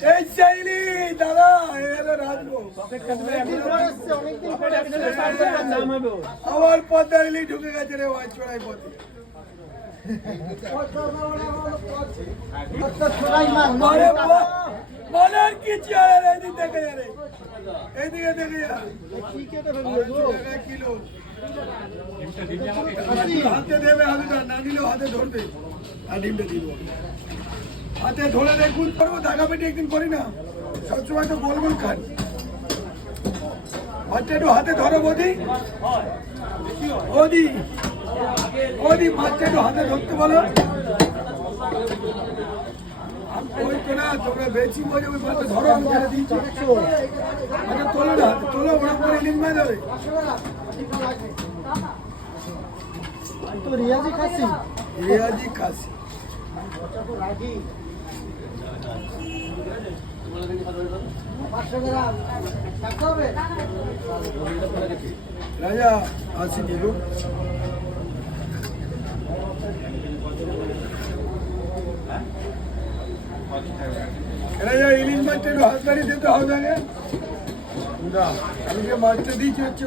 এই চাইলি দাদা এরা রাখবো আমার পদ্মা ইলি ঢুকে গেছে রে ওই চড়াই পথে মনের কি চেয়ার এইদিকে দেখে যারে এইদিকে দেখে যা কিলো হাতে দেবে হাতে না দিলেও হাতে ধরবে আর ডিমটা দিব হাতে ধরে দেখুন করবো ধাগা পেটি একদিন করি না সবসময় তো গোল গোল খান মাছটা একটু হাতে ধরো বৌদি বৌদি বৌদি মাছটা একটু হাতে ধরতে বলো ওই তো না তোমরা বেশি বোঝো ওই মাছটা ধরো আমি ছেড়ে দিচ্ছি আচ্ছা তোলো না তোলো ওরা করে ইলিশ মাছ হবে রিয়াজি খাসি রিয়াজি খাসি রাজা আসি দিব রাজা ইলিশ মাছটা একটু হাত বাড়ি দিতে হবে না আমি যে মাছটা দিচ্ছি হচ্ছে